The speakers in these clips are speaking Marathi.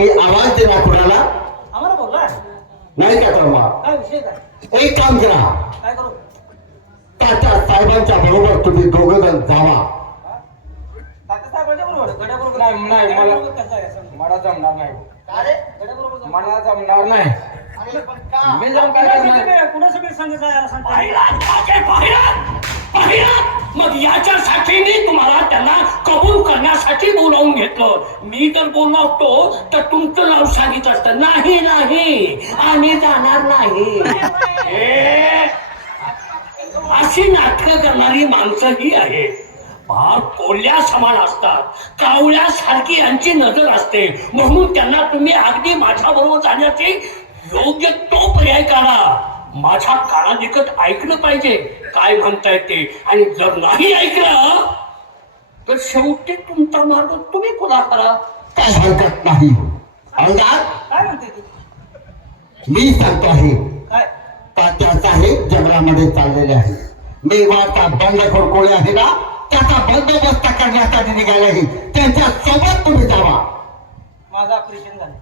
मी आवाज दिला कुणाला? आम्हाला बोलला? नाही का काय विषय काय? एक काम करा. काय करू? तात्या साहेबांच्या बरोबर तुम्ही दोघं जण जावा. बरोबर? नाही, नाही, मला- कसं आहे? सांग. मला जमणार नाही. मला जमणार नाही. मी जाऊन काय करणार? बे- सांगता? मग याच्यासाठी मी तुम्हाला त्यांना कबूल करण्यासाठी बोलावून घेतलं. मी जर बोललो असतो तर तुमचं नाव सांगित असतं. नाही नाही. आम्ही जाणार नाही. अशी नाटकं करणारी माणसं ही आहेत. फार कोल्ह्या समान असतात. कावळ्यासारखी यांची नजर असते. म्हणून त्यांना तुम्ही अगदी माझ्या बरोबर जाण्याची योग्य तो पर्याय काढा. माझ्या कानादेखत ऐकलं पाहिजे. काय म्हणताय ते? आणि जर नाही ऐकलं तर शेवटी तुमचा मार्ग तुम्ही खुला करा. काय हरकत नाही. काय म्हणते मी सांगतो आहे. काय? तात्या साहेब जंगलामध्ये चाललेले आहे. मेवाचा बंडखोर कोळी आहे ना त्याचा बंदोबस्त करण्यासाठी निघाले आहे. त्यांच्यासोबत तुम्ही जावा. माझं ऑपरेशन झालं.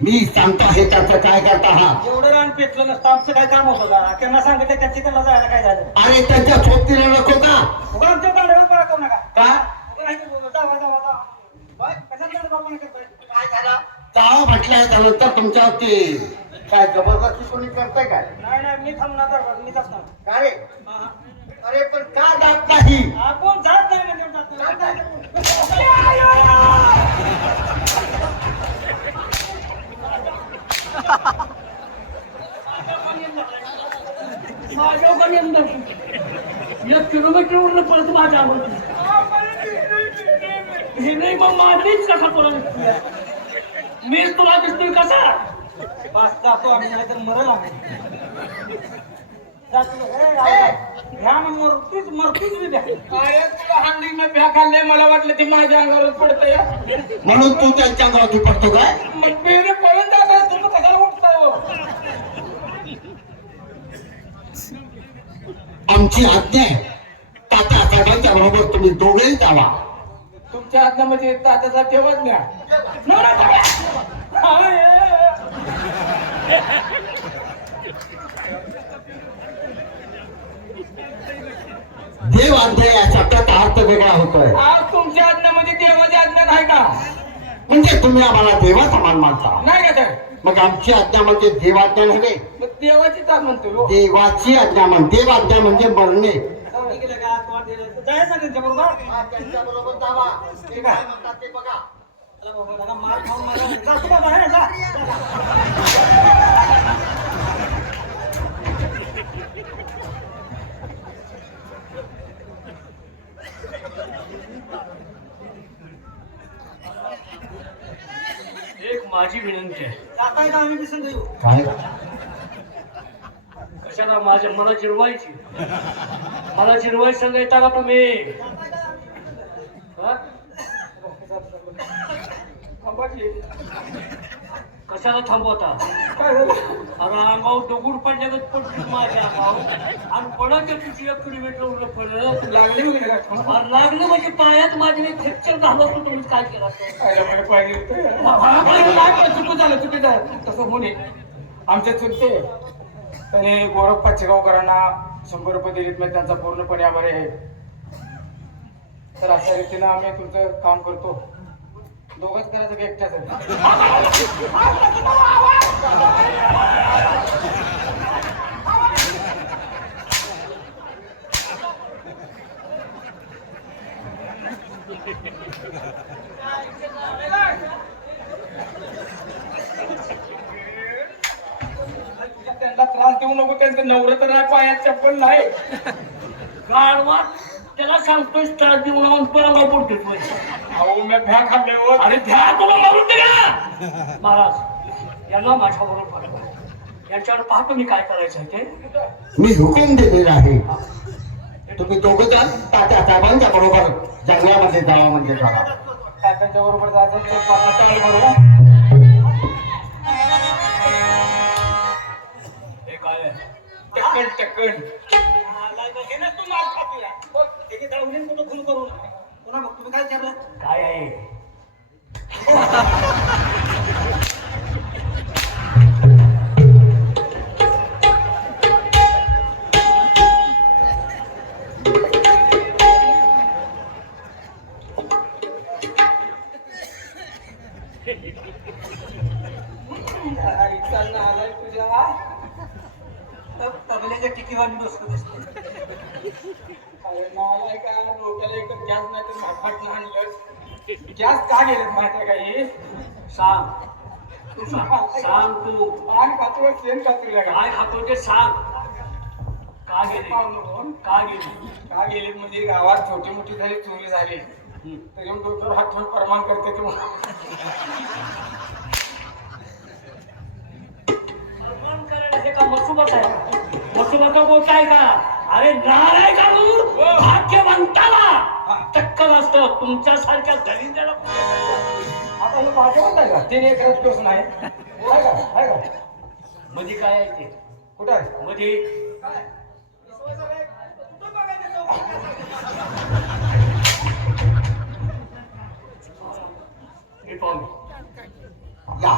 मी सांगतो आहे त्याचं काय करत आहात एवढं रान पेटलं नसतं. आमचं काय काम होतं का? त्यांना सांगितलं त्यांची त्यांना जायला काय झालं? अरे त्यांच्या सोबतीला नको का? उगा आमच्या गाड्यावर पळा करू नका. का? उगा इथे बोलू, जावा जावा जावा बाय, कशाला जाणं बाबा नका करू? काय झालं? जावं म्हटलंय त्यानंतर तुमच्यावरती. काय जबरदस्ती कोणी करताय काय? नाही नाही मी थांबणार तर मी जात नाही का रे? हा, हा. अरे पण का जात नाही? आपण जात नाही म्हणजे जात नाही पण उरलं परत माझ्यावर हे नाही मग माझीच कसा? मीच तुला दिसतोय कसा? पाच जातो आम्ही नाही तर मरल आम्ही मरतूच मरतूच मी द्या अरे तुला हंडी मी भ्या खाल्ले मला वाटलं ते माझ्या अंगावर पडतंय. म्हणून तू त्यांच्या गावठी पडतो काय? मग मी पळून जात तुम्ही कशाला उठताय हो? आमची आज्ञा आहे. तात्या साहेबांच्या बरोबर तुम्ही दोघेही जावा. तुमच्या हातनामध्ये तात्याचा ठेवत द्या. देव आज्ञा या शब्दाचा अर्थ वेगळा होतोय. आज तुमच्या आज्ञामध्ये देवाची आज्ञा नाही का? म्हणजे तुम्ही आम्हाला देवा समान मानता. नाही का ते मग आमची आज्ञा म्हणजे देवाज्ञा नव्हे. मग देवाचीच आज म्हणतो हो. देवाची आज्ञा म्हण देवाज्ञा म्हणजे मरणे. का. जायचं ना त्यांच्या बरोबर त्यांच्या बरोबर जावा. ते काय म्हणतात ते बघा. चला बाबा, नका मार खाऊन मला जातो बाबा हे, जा, जा. एक माझी विनंती आहे. जाताय का आम्ही दिसून येऊ काय? कशाला माझ्या मला जिरवायची. मला जिरवाय सांगायचा का तुम्ही. कशाला थांबवता? अरे अंगावर दगड पडल्यागत पडतील माझ्या अंगावर. आणि पडायच्या तुझी एक किलोमीटर उरलं पडलं? लागली लागलं म्हणजे पायात माझे फ्रॅक्चर झालं असतं तुम्ही काय केलं? होतं. चुकून झालं चुकीचं झालं. तसं म्हणे आमच्या आणि त्याने गौरव पाचेगावकरांना शंभर रुपये दिलेत मी त्यांचा पूर्णपणे आभारी आहे तर अशा रीतीनं आम्ही तुमचं काम करतो. दोघंच करायचं की एकट्याच त्यांना त्रास देऊ नको त्यांचं नवरं तर नाही पायात चप्पल नाही. गाढवा त्याला सांगतोय त्रास देऊ नका पडतोय तू. अहो मी भ्या खाल्ल्यावर अरे घ्या तुला मारून दे का महाराज यांना माझ्या बरोबर यांच्यावर पाहतो मी काय करायचं आहे ते. मी हुकूम दिलेला आहे. तुम्ही दोघं जण तात्या साहेबांच्या बरोबर जंगलामध्ये जावा म्हणजे जावा त्यांच्या बरोबर जायचं तर टक्कन टक्कन हे ना तू मार खातोय. हो, त्याची दळवलीन कुठं खून करू. पुन्हा मग तुम्ही काय विचारलं काय आहे तू? आग खातो सेम खातो का काय खातो ते सांग. का गेले? का गेले? का गेलेत म्हणजे गावात छोटी मोठी झाली चोरी झाली. तरी मग डोक्यावर हात ठेवून प्रमाण करते ते अर्पण करायला हे का मसुबत आहे? मसुबत गोष्ट आहे का? अरे नाराय का तू? भाग्यवंताला. टक्कल असतं. तुमच्यासारख्या दरिद्राला आता हे भाग्यवंत आहे का? तीन एकरात टोस नाही आहे का? आहे का? मध्ये काय आहे ते? कुठं आहे? मध्ये हे पाहून या.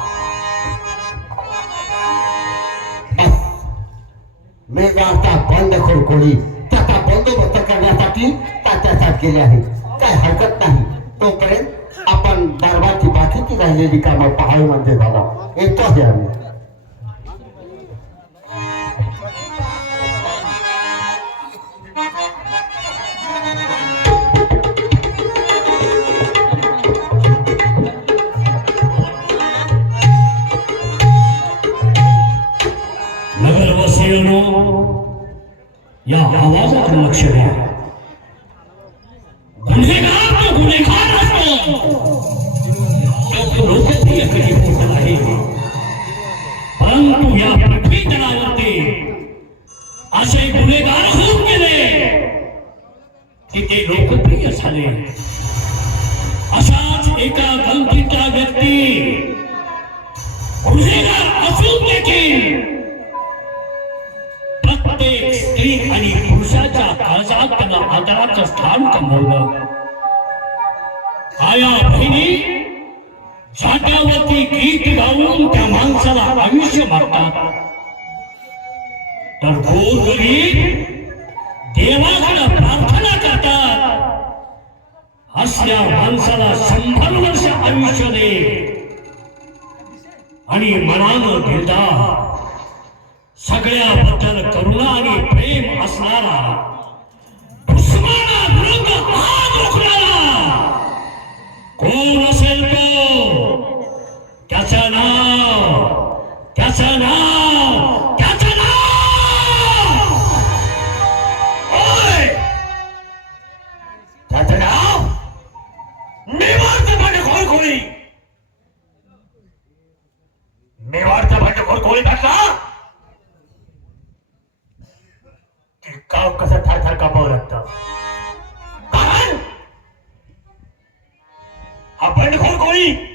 मेघाचा बंडखोर कोळी त्याचा बंदोबस्त करण्यासाठी तात्यासाहेब गेले आहे. काय हरकत नाही. तोपर्यंत आपण दरबारची बाकीची राहिलेली कामं पहाडमध्ये झाला. येतो आहे आम्ही. नगरवासियांनो या आवाजात लक्ष द्या. आया बहिणी जात्यावरती गीत गाऊन त्या माणसाला आयुष्य मारतात तर गोरगरीब देवाकडे प्रार्थना करतात. असल्या माणसाला शंभर वर्ष आयुष्य दे. आणि मनानं दिलदार सगळ्याबद्दल करुणा आणि प्रेम असणारा दुश्मना विरुद्ध आग रोखणारा कोण असेल तो त्याचं नाव त्याचं नाव त्याचं नाव ओय त्याचं नाव मेवाडचं भांडखोर कोळी मेवाडचं भांडखोर कोळी की गाव कसं कापावं लागतं कारण हा बंडखोर कोळी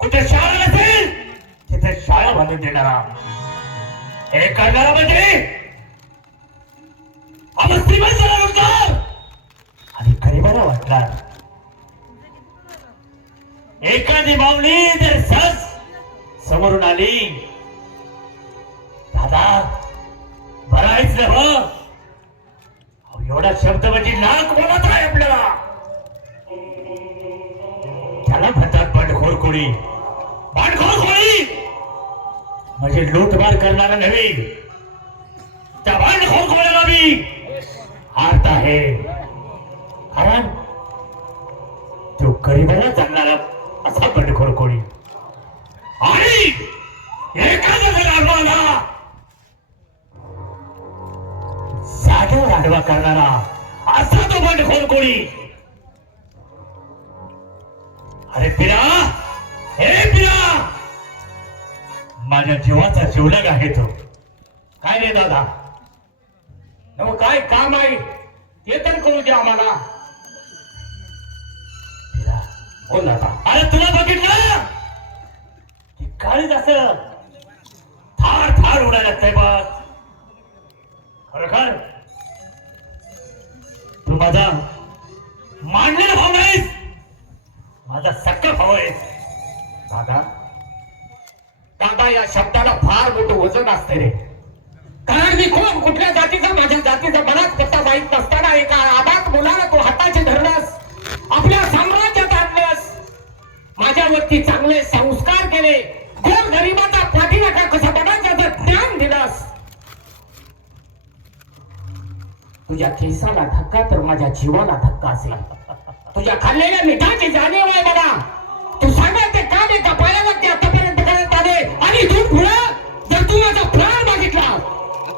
कुठे शाळा असेल तिथे शाळा बांधून देणारा हे करणारा म्हणजे? आपण श्रीमंत झाला रोजगार आणि गरीबाला वाटणार. एखादी माऊली जर सहज समोरून आली दादा बरायच एवढा शब्द म्हणजे लाख बोलत आहे आपल्याला. त्याला म्हणतात बंडखोर कोळी! म्हणजे लूटमार करणारा नव्हे. त्या बंडखोर कोळ्याला मी हात आहे. कारण तो गरीबाला चालणारा असा बंडखोर कोणी आणि एखादा जर जागेवर आडवा करणारा असा तो बंडखोर कोणी अरे पिरा हे माझ्या जीवाचा जीवलग आहे तो. काय रे दादा? मग काय काम आहे? ते तर करू द्या आम्हाला. बोल दादा. अरे तुला बघितलं? की काळीच असं थार थार उडायला लागतंय बघ. खरोखर? तू माझा मांडलेला भाऊ नाहीस. माझा सक्का भाऊ आहेस. दादा दादा या शब्दाला फार मोठं वजन असते रे. कारण मी कोण? कुठल्या जातीचा? माझ्या जातीचा मनात कसा माहीत नसताना एका आबात मुलाला तो हाताचे धरलास. आपल्या साम्राज्यात आणलंस. माझ्यावरती चांगले संस्कार केले. गोर गरिबाचा पाठीराखा कसा बनायचं ज्ञान दिलास. तुझ्या केसाला धक्का तर माझ्या जीवाला धक्का असेल. तुझ्या खाल्लेल्या मिठाची जाणीव आहे मला. काम एका पायावरती आतापर्यंत करत आले आणि तू पुढं जर तू माझा प्राण मागितला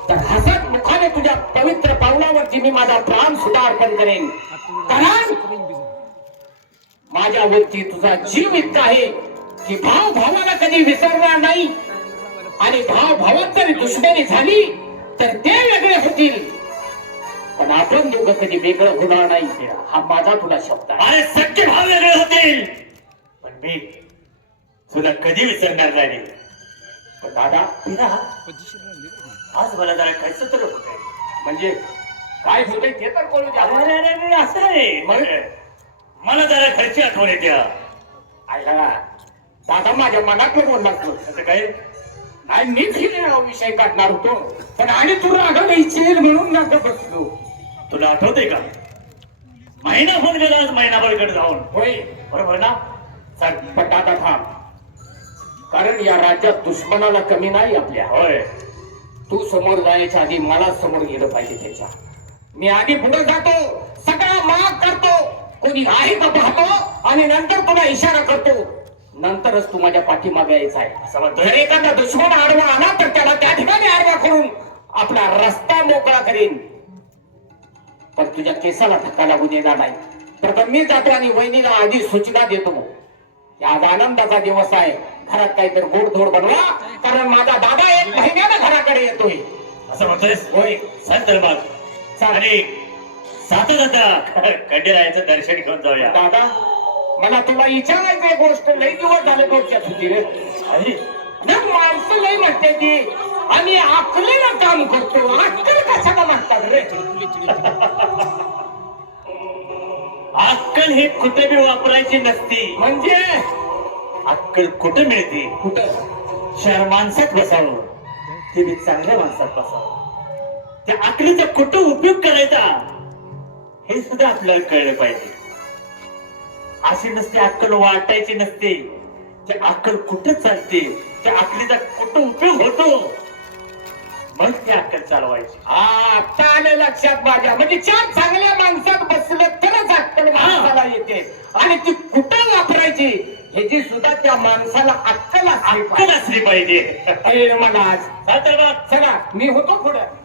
तर हसत मुखाने तुझ्या पवित्र पावलावरती मी माझा प्राण सुद्धा अर्पण करेन. कारण माझ्यावरती तुझा जीव इतका आहे की भाव भावाला कधी विसरणार नाही. आणि भाव भावात जरी दुश्मनी झाली तर ते वेगळे होतील. पण आपण दोघं कधी वेगळं होणार नाही हा माझा तुला शब्द आहे. अरे सख्खे भाव वेगळे होतील. पण मी तुला कधी विसरणार नाही दादा पिरा आज मला जरा कसं तर होत म्हणजे काय होत ते तर कोण असं नाही. मला जरा घरची आठवण येते. हा. दादा माझ्या मनातलं बोललास बघ. असं काय? आणि मीच हे विषय काढणार होतो. पण आणि तू रागा इच्छेल म्हणून नका बसलो. तुला आठवते का? महिना फोन गेला आज महिनाभरकडे जाऊन. होय. बरोबर ना? सर पण दादा थांब. कारण या राज्यात दुश्मनाला कमी नाही आपल्या. होय. तू समोर जायच्या आधी मला समोर गेलं पाहिजे त्याच्या. मी आधी पुढे जातो सगळा माग करतो. कोणी आहे का पाहतो आणि नंतर तुला इशारा करतो. नंतरच तू माझ्या पाठीमागे यायचा आहे. असं जर म्हणतोय एखादा दुश्मन आडवा आला तर त्याला त्या ठिकाणी आडवा करून आपला रस्ता मोकळा करेन. पण तुझ्या केसाला धक्का लागू देणार नाही प्रथम मी जातो आणि वहिनीला आधी सूचना देतो. आज आनंदाचा दिवस आहे. घरात काहीतरी गोडधोड बनवा कारण माझा दादा एक महिन्यानं घराकडे येतोय. असं म्हणतोयस? होय. मग. चाल. आणि सातच आता कंडेरायाचं दर्शन घेऊन जाऊया. दादा मला तुला विचारायचं गोष्ट लई दिवस झाले डोक्यात होती रे अरे. ना माणसं लई म्हणते ती आम्ही अकलेला काम करतो अक्कल कशाला म्हणतात रे? अक्कल ही कुठे बी वापरायची नसती. म्हणजे? अक्कल कुठे मिळते? कुठं? शहर माणसात बसावं. ते बी चांगल्या माणसात बसावं. त्या अकलीचा कुठं उपयोग करायचा? हे सुद्धा आपल्याला कळलं पाहिजे. अशी नसते अक्कल वाटायची नसते. ते अक्कल कुठं चालते? त्या अकलीचा कुठं उपयोग होतो? मग ते अक्कल चालवायची. आता आलं लक्षात माझ्या. म्हणजे चार चांगल्या माणसात बसलं तरच अक्कल माणसाला येते. आणि ती कुठं वापरायची? ह्याची सुद्धा त्या माणसाला अक्कल असली अक्कल असली पाहिजे. मला आज चला मी होतो पुढे.